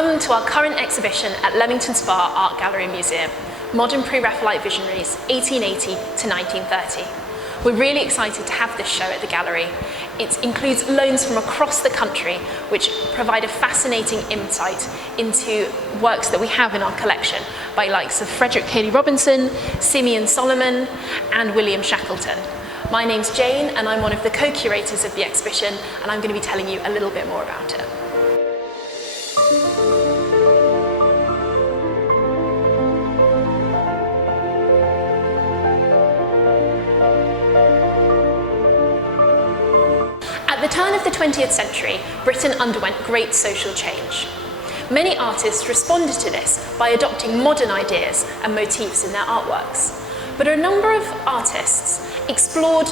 Welcome to our current exhibition at Leamington Spa Art Gallery and Museum, Modern Pre-Raphaelite Visionaries, 1880 to 1930. We're really excited to have this show at the gallery. It includes loans from across the country, which provide a fascinating insight into works that we have in our collection by likes of Frederick Cayley Robinson, Simeon Solomon, and William Shackleton. My name's Jane, and I'm one of the co-curators of the exhibition, and I'm going to be telling you a little bit more about it. At the turn of the 20th century, Britain underwent great social change. Many artists responded to this by adopting modern ideas and motifs in their artworks. But a number of artists explored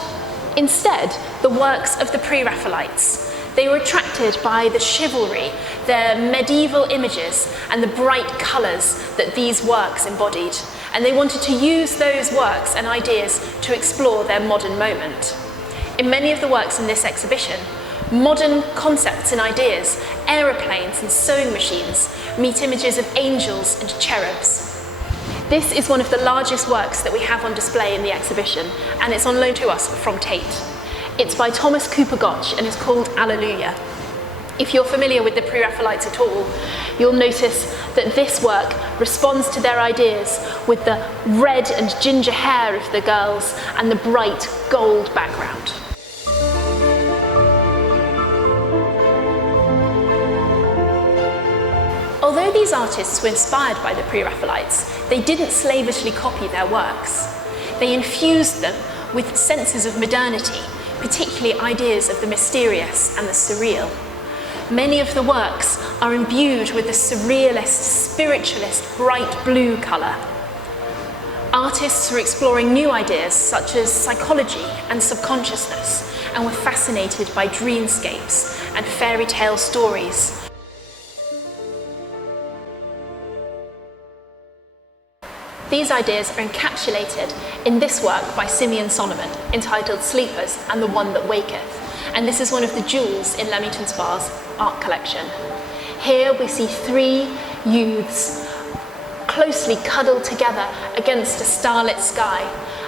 instead the works of the Pre-Raphaelites. They were attracted by the chivalry, the medieval images, and the bright colours that these works embodied. And they wanted to use those works and ideas to explore their modern moment. In many of the works in this exhibition, modern concepts and ideas, aeroplanes and sewing machines, meet images of angels and cherubs. This is one of the largest works that we have on display in the exhibition, and it's on loan to us from Tate. It's by Thomas Cooper Gotch and is called Alleluia. If you're familiar with the Pre-Raphaelites at all, you'll notice that this work responds to their ideas with the red and ginger hair of the girls and the bright gold background. Although these artists were inspired by the Pre-Raphaelites, they didn't slavishly copy their works. They infused them with senses of modernity, particularly ideas of the mysterious and the surreal. Many of the works are imbued with the surrealist, spiritualist, bright blue colour. Artists were exploring new ideas such as psychology and subconsciousness, and were fascinated by dreamscapes and fairy tale stories. These ideas are encapsulated in this work by Simeon Solomon, entitled Sleepers and the One That Waketh, and this is one of the jewels in Leamington Spa's art collection. Here we see three youths closely cuddled together against a starlit sky,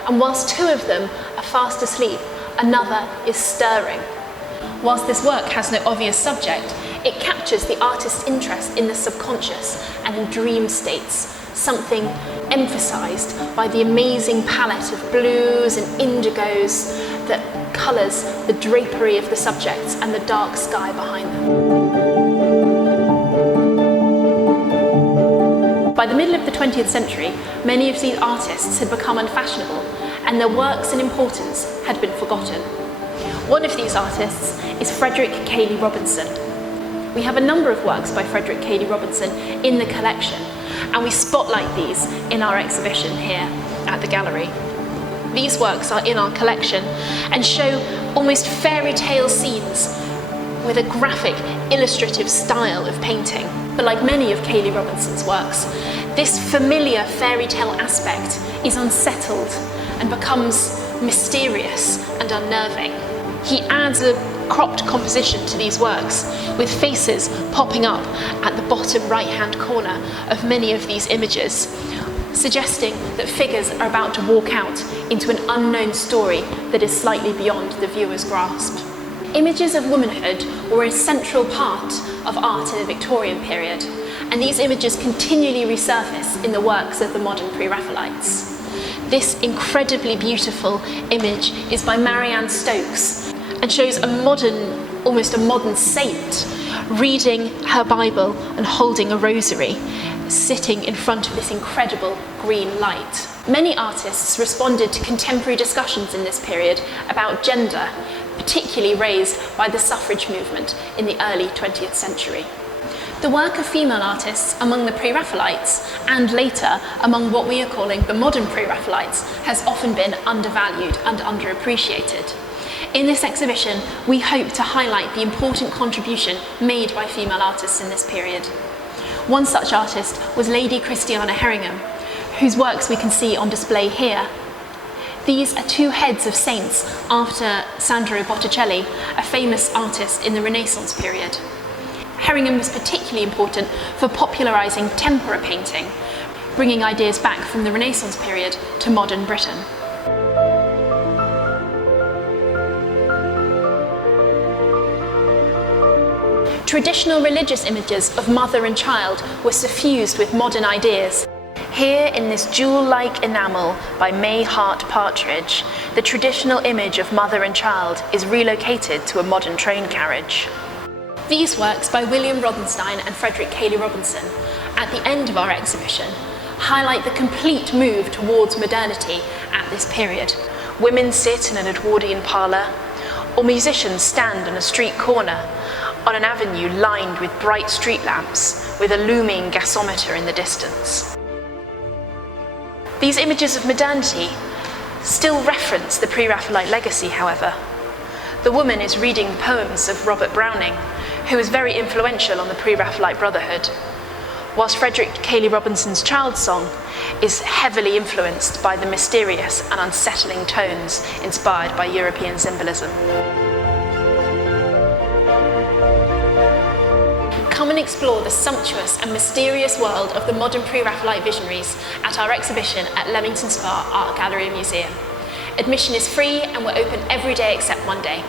and whilst two of them are fast asleep, another is stirring. Whilst this work has no obvious subject, it captures the artist's interest in the subconscious and in dream states, something emphasised by the amazing palette of blues and indigos that colours the drapery of the subjects and the dark sky behind them. By the middle of the 20th century, many of these artists had become unfashionable, and their works and importance had been forgotten. One of these artists is Frederick Cayley Robinson. We have a number of works by Frederick Cayley Robinson in the collection, and we spotlight these in our exhibition here at the gallery. These works are in our collection and show almost fairy tale scenes with a graphic, illustrative style of painting. But like many of Cayley Robinson's works, this familiar fairy tale aspect is unsettled and becomes mysterious and unnerving. He adds a cropped composition to these works, with faces popping up at the bottom right-hand corner of many of these images, suggesting that figures are about to walk out into an unknown story that is slightly beyond the viewer's grasp. Images of womanhood were a central part of art in the Victorian period, and these images continually resurface in the works of the modern Pre-Raphaelites. This incredibly beautiful image is by Marianne Stokes, and shows almost a modern saint, reading her Bible and holding a rosary, sitting in front of this incredible green light. Many artists responded to contemporary discussions in this period about gender, particularly raised by the suffrage movement in the early 20th century. The work of female artists among the Pre-Raphaelites, and later among what we are calling the modern Pre-Raphaelites, has often been undervalued and underappreciated. In this exhibition, we hope to highlight the important contribution made by female artists in this period. One such artist was Lady Christiana Herringham, whose works we can see on display here. These are two heads of saints after Sandro Botticelli, a famous artist in the Renaissance period. Herringham was particularly important for popularising tempera painting, bringing ideas back from the Renaissance period to modern Britain. Traditional religious images of mother and child were suffused with modern ideas. Here in this jewel-like enamel by May Hart Partridge, the traditional image of mother and child is relocated to a modern train carriage. These works by William Rothenstein and Frederick Cayley Robinson, at the end of our exhibition, highlight the complete move towards modernity at this period. Women sit in an Edwardian parlour, or musicians stand on a street corner, on an avenue lined with bright street lamps, with a looming gasometer in the distance. These images of modernity still reference the Pre-Raphaelite legacy, however. The woman is reading poems of Robert Browning, who was very influential on the Pre-Raphaelite Brotherhood, whilst Frederick Cayley Robinson's child song is heavily influenced by the mysterious and unsettling tones inspired by European symbolism. Come and explore the sumptuous and mysterious world of the Modern Pre-Raphaelite Visionaries at our exhibition at Leamington Spa Art Gallery and Museum. Admission is free and we're open every day except Monday.